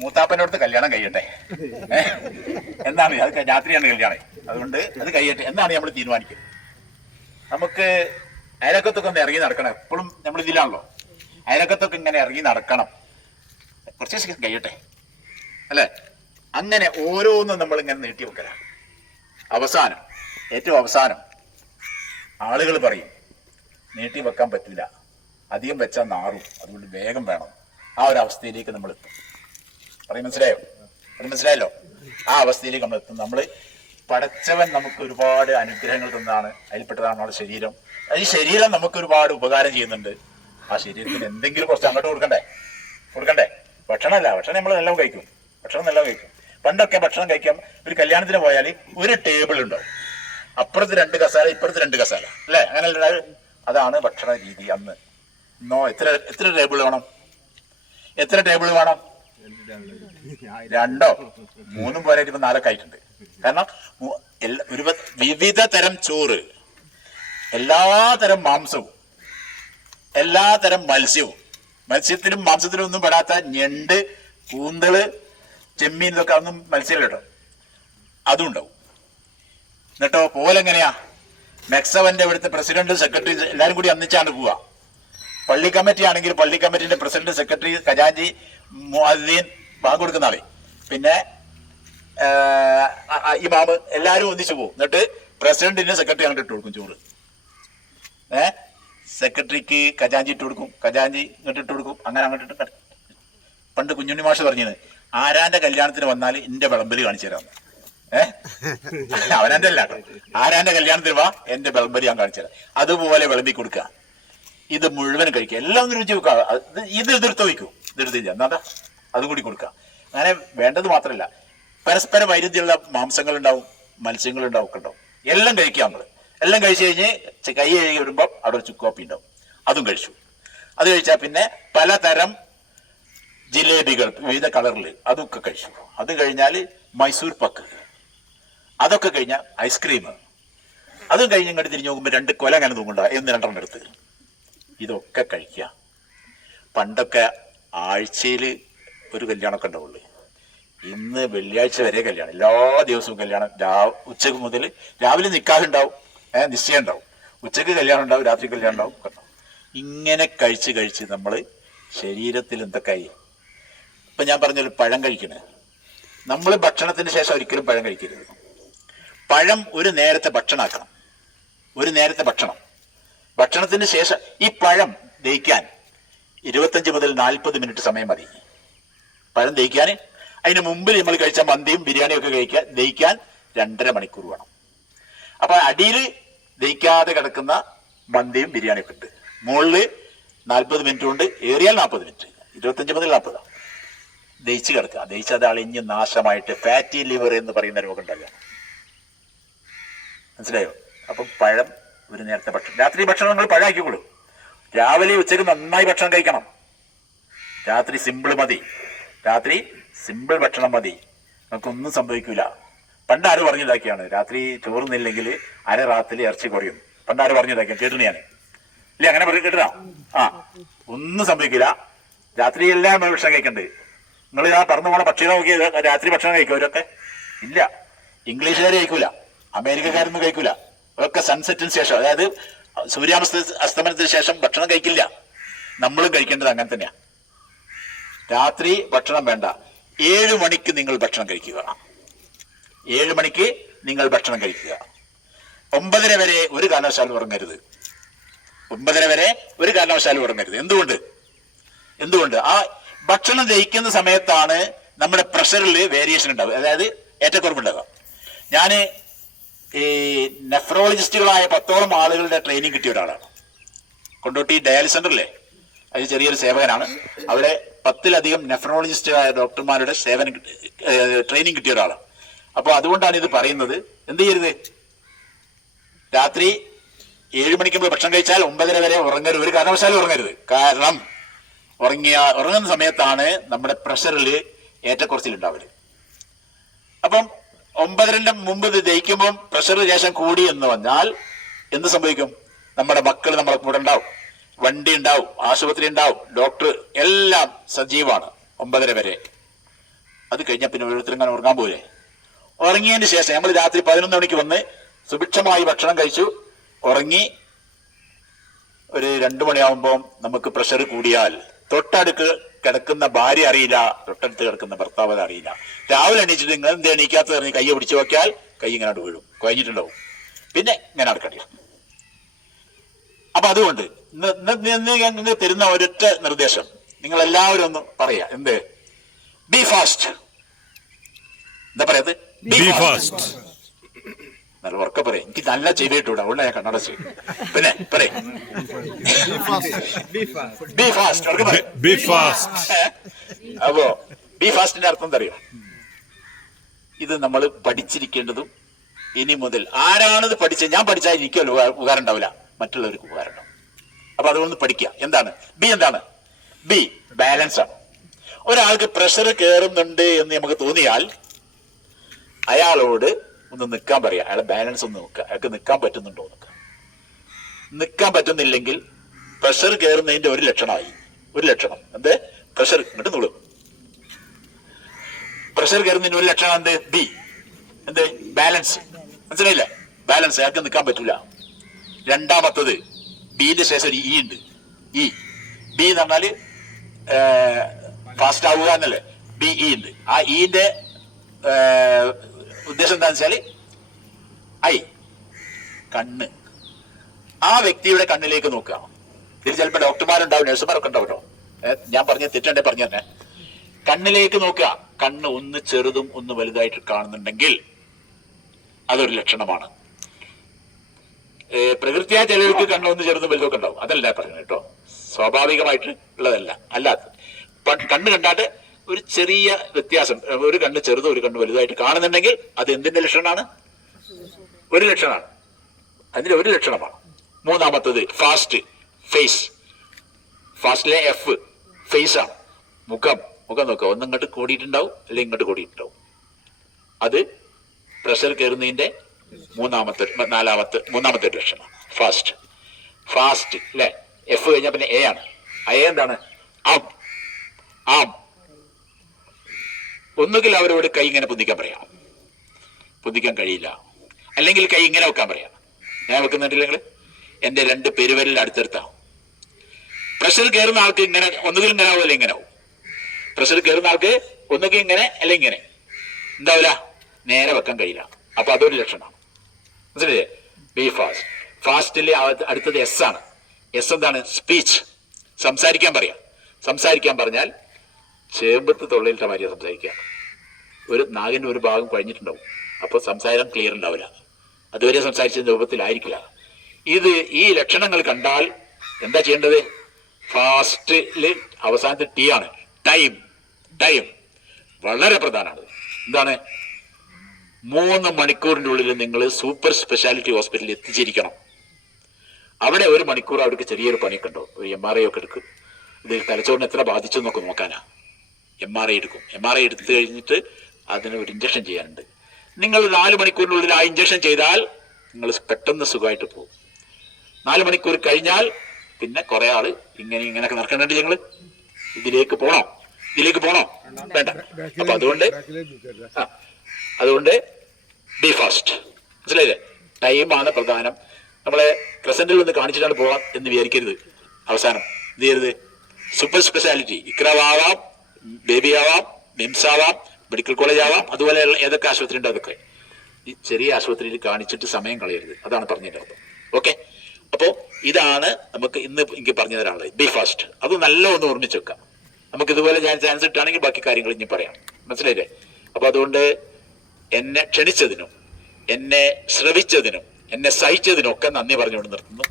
മൂത്താപ്പനോടത്ത് കല്യാണം കഴിയട്ടെ എന്നാണ് അത് രാത്രിയാണ് കല്യാണം. അതുകൊണ്ട് അത് കഴിയട്ടെ എന്നാണ് നമ്മൾ തീരുമാനിക്കുന്നത്. നമുക്ക് അയലക്കത്തൊക്കെ ഒന്ന് ഇറങ്ങി നടക്കണം. എപ്പോഴും നമ്മൾ ഇതിലാണല്ലോ. അയലക്കത്തൊക്കെ ഇങ്ങനെ ഇറങ്ങി നടക്കണം. കുറച്ച് ദിവസം കഴിയട്ടെ അല്ലേ? അങ്ങനെ ഓരോന്നും നമ്മൾ ഇങ്ങനെ നീട്ടി വെക്കലാണ്. അവസാനം ഏറ്റവും അവസാനം ആളുകൾ പറയും നീട്ടി വെക്കാൻ പറ്റില്ല, അധികം വെച്ചാൽ നാറും, അതുകൊണ്ട് വേഗം വേണം. ആ ഒരു അവസ്ഥയിലേക്ക് നമ്മൾ എത്തും. പറയും മനസ്സിലായോ? മനസ്സിലായല്ലോ? ആ അവസ്ഥയിലേക്ക് നമ്മൾ എത്തും. നമ്മൾ പടച്ചവൻ നമുക്ക് ഒരുപാട് അനുഗ്രഹങ്ങൾ തന്നാണ്. അതിൽപ്പെട്ടതാണ് നമ്മുടെ ശരീരം. ഈ ശരീരം നമുക്ക് ഒരുപാട് ഉപകാരം ചെയ്യുന്നുണ്ട്. ആ ശരീരത്തിന് എന്തെങ്കിലും കുറച്ച് അങ്ങോട്ട് കൊടുക്കണ്ടേ? ഭക്ഷണമല്ല, ഭക്ഷണം നമ്മൾ എല്ലാം കഴിക്കും. ഭക്ഷണം എല്ലാം കഴിക്കും. പണ്ടൊക്കെ ഭക്ഷണം കഴിക്കാൻ ഒരു കല്യാണത്തിന് പോയാൽ ഒരു ടേബിൾ ഉണ്ടാവും. അപ്പുറത്ത് 2 കസാല, ഇപ്പുറത്ത് 2 കസാല, അല്ലേ? അങ്ങനെ അതാണ് ഭക്ഷണ രീതി അന്ന്. ഇന്നോ എത്ര ടേബിൾ വേണം? എത്ര ടേബിൾ വേണം? 2 3 പോലെ ഇപ്പൊ 4 ആയിട്ടുണ്ട്. കാരണം വിവിധ തരം ചോറ്, എല്ലാതരം മാംസവും, എല്ലാതരം മത്സ്യത്തിനും മാംസത്തിനും ഒന്നും പെടാത്ത ഞണ്ട്, കൂന്തള്, ചെമ്മീൻ, ഇതൊക്കെ ഒന്നും മത്സ്യം കേട്ടോ, അതും ഉണ്ടാവും. എന്നിട്ടോ പോലെങ്ങനെയാ? മെക്സവന്റെ ഇവിടുത്തെ പ്രസിഡന്റ്, സെക്രട്ടറി എല്ലാവരും കൂടി ഒന്നിച്ചാണ് പോവുക. പള്ളി കമ്മിറ്റി ആണെങ്കിൽ പള്ളി കമ്മിറ്റിന്റെ പ്രസിഡന്റ്, സെക്രട്ടറി, ഖജാൻജി, മുഅദ്ദിൻ, ബാങ്ക് കൊടുക്കുന്ന ആളെ, പിന്നെ ഇമാമ്, എല്ലാവരും ഒന്നിച്ചു പോകും. എന്നിട്ട് പ്രസിഡന്റിന് സെക്രട്ടറി അങ്ങോട്ട് ഇട്ട് കൊടുക്കും ചോറ്. സെക്രട്ടറിക്ക് ഖജാൻജി ഇട്ട് കൊടുക്കും, ഖജാൻജി ഇങ്ങോട്ട് ഇട്ട് കൊടുക്കും. അങ്ങനെ അങ്ങോട്ട് ഇട്ട്. പണ്ട് കുഞ്ഞുണ്ണി മാഷ് പറഞ്ഞത് ആരാന്റെ കല്യാണത്തിന് വന്നാൽ എന്റെ വിളമ്പല് കാണിച്ചു തരാം. അവനെന്റെ അല്ല കേട്ടോ. ആരാന്റെ കല്യാണത്തിന് വാ, എന്റെ വിളമ്പല് ഞാൻ കാണിച്ചു തരാം. അതുപോലെ വിളമ്പി കൊടുക്കുക. ഇത് മുഴുവൻ കഴിക്കുക. എല്ലാം ഒന്ന് രുചി വെക്കുക. ഇത് എതിർത്ത് വയ്ക്കും. ഇതെടുത്തില്ല എന്നാ അതും കൂടി കൊടുക്കുക. അങ്ങനെ വേണ്ടത് മാത്രമല്ല, പരസ്പര വൈരുദ്ധ്യമുള്ള മാംസങ്ങൾ ഉണ്ടാവും, മത്സ്യങ്ങൾ ഉണ്ടാവും, ഒക്കെ ഉണ്ടാവും. എല്ലാം കഴിക്കുക. നമ്മൾ എല്ലാം കഴിച്ചു കഴിഞ്ഞ് കൈ കഴുകി വരുമ്പോൾ അവിടെ ഒരു ചുക്കോപ്പി ഉണ്ടാവും. അതും കഴിച്ചു. അത് കഴിച്ചാൽ പിന്നെ പലതരം ജിലേബികൾ വിവിധ കളറിൽ, അതൊക്കെ കഴിച്ചു. അത് കഴിഞ്ഞാൽ മൈസൂർ പക്ക്, അതൊക്കെ കഴിഞ്ഞാൽ ഐസ്ക്രീം, അതും കഴിഞ്ഞ് ഇങ്ങോട്ട് തിരിഞ്ഞു നോക്കുമ്പോൾ 2 കൊല അങ്ങനെ തൂങ്ങണ്ട എന്ന് 2 എടുത്ത് ഇതൊക്കെ കഴിക്കുക. പണ്ടൊക്കെ ആഴ്ചയിൽ ഒരു കല്യാണമൊക്കെ ഉണ്ടാവുള്ളൂ. ഇന്ന് വെള്ളിയാഴ്ച വരെ കല്യാണം, എല്ലാ ദിവസവും കല്യാണം. ഉച്ചക്ക് മുതൽ രാവിലെ നിക്കാഹുണ്ടാവും, നിശ്ചയം ഉണ്ടാവും, ഉച്ചക്ക് കല്യാണം ഉണ്ടാവും, രാത്രി കല്യാണം ഉണ്ടാവും. ഇങ്ങനെ കഴിച്ച് നമ്മൾ ശരീരത്തിൽ എന്തൊക്കെയായി? ഇപ്പം ഞാൻ പറഞ്ഞൊരു പഴം കഴിക്കണേ. നമ്മൾ ഭക്ഷണത്തിന് ശേഷം ഒരിക്കലും പഴം കഴിക്കരുത്. പഴം ഒരു നേരത്തെ ഭക്ഷണമാക്കണം. ഒരു നേരത്തെ ഭക്ഷണത്തിന് ശേഷം ഈ പഴം ദഹിക്കാൻ 25 മുതൽ 40 മിനിറ്റ് സമയം മതി. പഴം ദഹിക്കാൻ. അതിന് മുമ്പിൽ നമ്മൾ കഴിച്ച മന്തിയും ബിരിയാണിയും ഒക്കെ ദഹിക്കാൻ 2.5 മണിക്കൂർ വേണം. അപ്പൊ അടിയിൽ ദഹിക്കാതെ കിടക്കുന്ന മന്തിയും ബിരിയാണിയും ഒക്കെ ഉണ്ട്. മുകളിൽ 40 മിനിറ്റ് കൊണ്ട്, ഏറിയാൽ 40 മിനിറ്റ്, 25 മുതൽ 40 ദഹിച്ച് കിടക്കുക. ദഹിച്ചത് അളിഞ്ഞ് നാശമായിട്ട് ഫാറ്റി ലിവർ എന്ന് പറയുന്ന രോഗം ഉണ്ടാകുക. മനസ്സിലായോ? അപ്പം പഴം ഒരു നേരത്തെ ഭക്ഷണം. രാത്രി ഭക്ഷണം നിങ്ങൾ പഴമാക്കിക്കോളൂ. രാവിലെ ഉച്ചയ്ക്ക് നന്നായി ഭക്ഷണം കഴിക്കണം. രാത്രി സിമ്പിൾ മതി. രാത്രി സിമ്പിൾ ഭക്ഷണം മതി. നമുക്കൊന്നും സംഭവിക്കൂല. പണ്ടാര് പറഞ്ഞിതാക്കിയാണ് രാത്രി ചോറുന്നില്ലെങ്കിൽ അരറാത്തിൽ ഇറച്ചി കുറയും. പണ്ടാര് പറഞ്ഞിതാക്കിയാണ്, കേട്ടിന് ഞാൻ. ഇല്ല, അങ്ങനെ പറഞ്ഞു കേട്ടാ? ഒന്നും സംഭവിക്കില്ല. രാത്രി എല്ലാം ഭക്ഷണം കഴിക്കണ്ട്. നിങ്ങൾ ആ പറന്നു പോണ പക്ഷികളെ നോക്കി രാത്രി ഭക്ഷണം കഴിക്കും അവരൊക്കെ? ഇല്ല. ഇംഗ്ലീഷുകാർ കഴിക്കൂല, അമേരിക്കക്കാരൊന്നും കഴിക്കൂല. അതൊക്കെ സൺസെറ്റിന് ശേഷം, അതായത് അസ്തമനത്തിന് ശേഷം ഭക്ഷണം കഴിക്കില്ല. നമ്മളും കഴിക്കേണ്ടത് അങ്ങനെ തന്നെയാ. രാത്രി ഭക്ഷണം വേണ്ട. 7 മണിക്ക് നിങ്ങൾ ഭക്ഷണം കഴിക്കുക. 7 മണിക്ക് നിങ്ങൾ ഭക്ഷണം കഴിക്കുക. 9:30 വരെ ഒരു കാരണവശാലും ഉറങ്ങരുത്. 9:30 വരെ ഒരു കാരണവശാലും ഉറങ്ങരുത്. എന്തുകൊണ്ട്? ആ ഭക്ഷണം ദഹിക്കുന്ന സമയത്താണ് നമ്മുടെ പ്രഷറിൽ വേരിയേഷൻ ഉണ്ടാവുക, അതായത് ഏറ്റക്കുറവുണ്ടാവുക. ഞാൻ ഈ നെഫ്രോളജിസ്റ്റുകളായ 10ഓളം ആളുകളുടെ ട്രെയിനിങ് കിട്ടിയ ഒരാളാണ്. കൊണ്ടോട്ടി ഡയാലിസിസ് സെന്ററിലെ അത് ചെറിയൊരു സേവകനാണ്. അവിടെ 10ലധികം നെഫ്രോളജിസ്റ്റായ ഡോക്ടർമാരുടെ ട്രെയിനിങ് കിട്ടിയ ഒരാളാണ്. അപ്പോൾ അതുകൊണ്ടാണ് ഇത് പറയുന്നത്. എന്ത് ചെയ്യരുത്? രാത്രി 7 മണിക്ക് മുമ്പ് ഭക്ഷണം കഴിച്ചാൽ 9:30 വരെ ഉറങ്ങരുത്. ഒരു കാരണവശാലും ഉറങ്ങരുത്. കാരണം ഉറങ്ങുന്ന സമയത്താണ് നമ്മുടെ പ്രഷറിൽ ഏറ്റക്കുറച്ചിലുണ്ടാവല്. അപ്പം 9:30 മുമ്പ് ഇത് ദഹിക്കുമ്പം പ്രഷർ ശേഷം കൂടി എന്ന് പറഞ്ഞാൽ എന്ത് സംഭവിക്കും? നമ്മുടെ മക്കൾ നമ്മളെ കൂടെ ഉണ്ടാവും, വണ്ടി ഉണ്ടാവും, ആശുപത്രി ഉണ്ടാവും, ഡോക്ടർ എല്ലാം സജീവമാണ് 9:30 വരെ. അത് കഴിഞ്ഞാൽ പിന്നെ ഓരോരുത്തരും ഇങ്ങനെ ഉറങ്ങാൻ പോലെ. ഉറങ്ങിയതിന് ശേഷം നമ്മൾ രാത്രി 11 മണിക്ക് വന്ന് സുഭിക്ഷമായി ഭക്ഷണം കഴിച്ചു ഉറങ്ങി. ഒരു 2 മണിയാവുമ്പോൾ നമുക്ക് പ്രഷർ കൂടിയാൽ തൊട്ടടുക്ക് കിടക്കുന്ന ഭാര്യ അറിയില്ല, തൊട്ടടുത്ത് കിടക്കുന്ന ഭർത്താവ് അറിയില്ല. രാവിലെ എണീച്ചിട്ട് നിങ്ങൾ എന്ത് എണീക്കാത്ത പറഞ്ഞ് കയ്യെ പിടിച്ചു നോക്കിയാൽ കൈ ഇങ്ങനെ വീഴും, കുഴഞ്ഞിട്ടുണ്ടാവും. പിന്നെ ഇങ്ങനെ നടക്കട്ടെ. അപ്പൊ അതുകൊണ്ട് നിങ്ങൾ തരുന്ന ഒരൊറ്റ നിർദ്ദേശം നിങ്ങൾ എല്ലാവരും ഒന്ന് പറയാ. എന്ത്? B fast. എന്താ പറയാത്? B fast. നല്ല ഉറക്കെ പറയാം. എനിക്ക് നല്ല ചെയ്തിട്ടൂടാ, ഉള്ള ഞാൻ കണ്ണടച്ച്. പിന്നെ പറയും ബി ഫാസ്റ്റ്. അപ്പോ ബി ഫാസ്റ്റിന്റെ അർത്ഥം എന്താ അറിയോ? ഇത് നമ്മൾ പഠിച്ചിരിക്കേണ്ടതും ഇനി മുതൽ ആരാണിത് പഠിച്ചത്? ഞാൻ പഠിച്ചാൽ എനിക്കല്ലോ ഉപകാരം ഉണ്ടാവില്ല, മറ്റുള്ളവർക്ക് ഉപകാരം ഉണ്ടാവും. അപ്പൊ അതുകൊണ്ട് പഠിക്കുക. എന്താണ് ബി? എന്താണ് ബി? ബാലൻസ് ആണ്. ഒരാൾക്ക് പ്രഷർ കയറുന്നുണ്ട് എന്ന് നമുക്ക് തോന്നിയാൽ അയാളോട് ഒന്ന് നിൽക്കാൻ പറയാം. അയാളെ ബാലൻസ് ഒന്ന് നോക്കുക, അയാൾക്ക് നിൽക്കാൻ പറ്റുന്നുണ്ടോ നോക്കുക. നിൽക്കാൻ പറ്റുന്നില്ലെങ്കിൽ പ്രഷർ കയറുന്നതിന്റെ ഒരു ലക്ഷണമായി. ഒരു ലക്ഷണം എന്ത്? പ്രഷർ ഇങ്ങോട്ട് നോളും. പ്രഷർ കയറുന്നതിന് ഒരു ലക്ഷണം എന്ത്? ബി. എന്ത്? ബാലൻസ്. മനസ്സിലായില്ലേ? ബാലൻസ്. അയാൾക്ക് നിൽക്കാൻ പറ്റൂല. രണ്ടാമത്തത് ബിന്റെ ശേഷം ഒരു ഇ ഉണ്ട്. ഇ. ബി എന്ന് പറഞ്ഞാല് ഫാസ്റ്റ് ആവുക എന്നല്ലേ? ബി ഇ ഉണ്ട്. ആ ഇന്റെ ഉദ്ദേശം എന്താന്ന് വെച്ചാല് ഐ, കണ്ണ്. ആ വ്യക്തിയുടെ കണ്ണിലേക്ക് നോക്കുക. ഇതിൽ ചിലപ്പോൾ ഡോക്ടർമാരുണ്ടാവും, നഴ്സുമാരൊക്കെ ഉണ്ടാവട്ടോ. ഞാൻ പറഞ്ഞ തെറ്റണ്ടേ പറഞ്ഞു തന്നെ. കണ്ണിലേക്ക് നോക്കുക. കണ്ണ് ഒന്ന് ചെറുതും ഒന്ന് വലുതായിട്ട് കാണുന്നുണ്ടെങ്കിൽ അതൊരു ലക്ഷണമാണ്. പ്രകൃതിയായ ചിലർക്ക് കണ്ണ് ഒന്ന് ചെറുതും വലുതൊക്കെ ഉണ്ടാവും. അതല്ല പറയുന്നത് കേട്ടോ, സ്വാഭാവികമായിട്ട് ഉള്ളതല്ല. അല്ലാതെ കണ്ണ് കണ്ടാട്ട് ഒരു ചെറിയ വ്യത്യാസം, ഒരു കണ്ണ് ചെറുതും ഒരു കണ്ണ് വലുതായിട്ട് കാണുന്നുണ്ടെങ്കിൽ അത് എന്തിന്റെ ലക്ഷണമാണ്? ഒരു ലക്ഷണമാണ്. അതിന്റെ ഒരു ലക്ഷണമാണ്. മൂന്നാമത്തത് ഫാസ്റ്റ്. ഫേസ്. ഫാസ്റ്റിലെ എഫ് ഫേസ് ആണ്. മുഖം. മുഖം നോക്കുക. ഒന്ന് ഇങ്ങോട്ട് കൂടിയിട്ടുണ്ടാവും, അല്ലെങ്കിൽ ഇങ്ങോട്ട് കൂടിയിട്ടുണ്ടാവും. അത് പ്രഷർ കയറുന്നതിന്റെ മൂന്നാമത്തെ ലക്ഷണമാണ് ഫാസ്റ്റ്. ഫാസ്റ്റ് അല്ലെ? എഫ് കഴിഞ്ഞാൽ പിന്നെ എ ആണ്. എ എന്താണ്? ആം. ആം. ഒന്നുകിൽ അവരോട് കൈ ഇങ്ങനെ പൊന്തിക്കാൻ പറയാം. പൊന്തിക്കാൻ കഴിയില്ല. അല്ലെങ്കിൽ കൈ ഇങ്ങനെ വെക്കാൻ പറയാം. ഞാൻ വെക്കുന്നുണ്ടല്ലോ നിങ്ങൾ. എന്റെ 2 പെരുവരിൽ അടുത്തെടുത്താവും. പ്രഷർ കയറുന്ന ആൾക്ക് ഇങ്ങനെ ഒന്നുകിൽ ഇങ്ങനെ ആവും, അല്ലെങ്കിൽ ഇങ്ങനെ ആവും. പ്രഷർ കയറുന്ന ആൾക്ക് ഒന്നുകിൽ ഇങ്ങനെ അല്ലെങ്കിൽ ഇങ്ങനെ എന്താവില്ല, നേരെ വെക്കാൻ കഴിയില്ല. അപ്പൊ അതൊരു ലക്ഷണമാണ്. മനസ്സിലായില്ലേ? B fast. ഫാസ്റ്റിലെ അടുത്തത് എസ് ആണ്. എസ് എന്താണ്? സ്പീച്ച്. സംസാരിക്കാൻ പറയാം. സംസാരിക്കാൻ പറഞ്ഞാൽ ചേമ്പത്ത് തൊള്ളയിലിട്ട മാതിരിയാ സംസാരിക്കുക. ഒരു നാഗിന് ഒരു ഭാഗം കഴിഞ്ഞിട്ടുണ്ടാവും. അപ്പൊ സംസാരം ക്ലിയർ ഉണ്ടാവില്ല. അതുവരെ സംസാരിച്ച രൂപത്തിലായിരിക്കില്ല. ഈ ലക്ഷണങ്ങൾ കണ്ടാൽ എന്താ ചെയ്യേണ്ടത്? ഫാസ്റ്റില് അവസാനത്തെ ടി ആണ്. ടൈം. ടൈം വളരെ പ്രധാനമാണ്. എന്താണ്? 3 മണിക്കൂറിന്റെ ഉള്ളിൽ നിങ്ങൾ സൂപ്പർ സ്പെഷ്യാലിറ്റി ഹോസ്പിറ്റലിൽ എത്തിച്ചിരിക്കണം. അവിടെ 1 മണിക്കൂർ അവർക്ക് ചെറിയൊരു പണിയൊക്കെ ഉണ്ടോ, ഒരു MRI ഒക്കെ എടുക്കും. ഇത് തലച്ചോറിന് എത്ര ബാധിച്ചു എന്നൊക്കെ നോക്കാനാ MRI എടുക്കും. MRI എടുത്തു കഴിഞ്ഞിട്ട് അതിന് ഒരു ഇഞ്ചക്ഷൻ ചെയ്യാനുണ്ട്. നിങ്ങൾ 4 മണിക്കൂറിനുള്ളിൽ ആ ഇഞ്ചക്ഷൻ ചെയ്താൽ നിങ്ങൾ പെട്ടെന്ന് സുഖമായിട്ട് പോകും. 4 മണിക്കൂർ കഴിഞ്ഞാൽ പിന്നെ കുറെ ആള് ഇങ്ങനെയൊക്കെ നടക്കണുണ്ട്. ഞങ്ങള് ഇതിലേക്ക് പോണോ വേണ്ട. അപ്പൊ അതുകൊണ്ട് ബി ഫാസ്റ്റ്. മനസ്സിലായില്ലേ? ടൈമാണ് പ്രധാനം. നമ്മളെ പ്രസന്റിൽ ഒന്ന് കാണിച്ചിട്ടാണ് പോവാം എന്ന് വിചാരിക്കരുത്. അവസാനം എന്ത് ചെയ്യരുത്? സൂപ്പർ സ്പെഷ്യാലിറ്റി ഇക്രാവാം, ബേബി ആവാം, മിംസ് ആവാം, മെഡിക്കൽ കോളേജ് ആവാം, അതുപോലെ ഏതൊക്കെ ആശുപത്രി ഉണ്ട് അതൊക്കെ ഈ ചെറിയ ആശുപത്രിയിൽ കാണിച്ചിട്ട് സമയം കളയരുത്. അതാണ് പറഞ്ഞതിൻ്റെ. ഓക്കെ. അപ്പോ ഇതാണ് നമുക്ക് ഇന്ന് എനിക്ക് പറഞ്ഞു തരാനുള്ളത്. B fast. അത് നല്ല ഒന്ന് ഓർമ്മിച്ച് വെക്കാം. നമുക്ക് ഇതുപോലെ ഞാൻ ചാൻസ് ഇട്ടാണെങ്കിൽ ബാക്കി കാര്യങ്ങൾ ഇനി പറയാം. മനസ്സിലായില്ലേ? അപ്പൊ അതുകൊണ്ട് എന്നെ ക്ഷണിച്ചതിനും എന്നെ ശ്രവിച്ചതിനും എന്നെ സഹിച്ചതിനും ഒക്കെ നന്ദി പറഞ്ഞുകൊണ്ട് നിർത്തുന്നു.